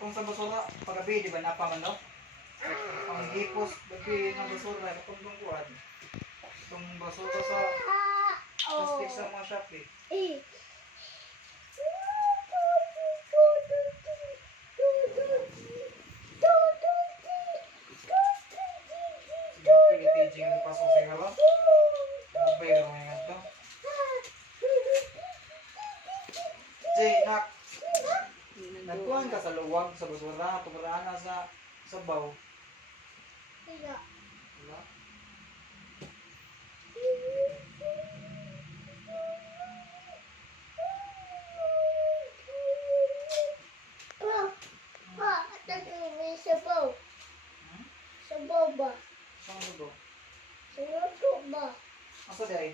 Katong sa basura, pagabi, di ba napaman no? Ang hipos, gabi ng basura, katong lungkuan. Itong basura sa plastic sa mga Shopee. Sige, pitijing ang pasok sa kala. Mabay ka naman yung ito. Jay, nak. Nagkuhan ka sa luwag, sa basura, pagkaraan na sa sabaw. Wala. Wala? May sabaw. Sabaw ba? Saan mo to? Sa luto ba? Asa di ay?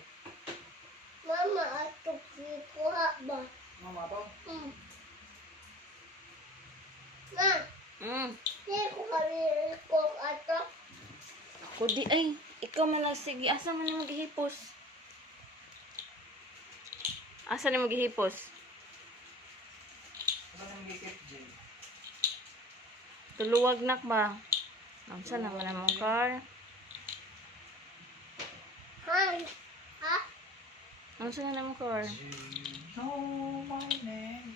Mama, atok kuha ba? Mama to? Ma, Mm. di ko kami kung atok. Ako di ay. Ikaw man na sige. Asa man na maghihipos? Asa na maghihipos? Asa nang gikip, Jay? Tuluwag nak ba? Asa naman ang mong car? Ha? Asa na mong car? You know my name.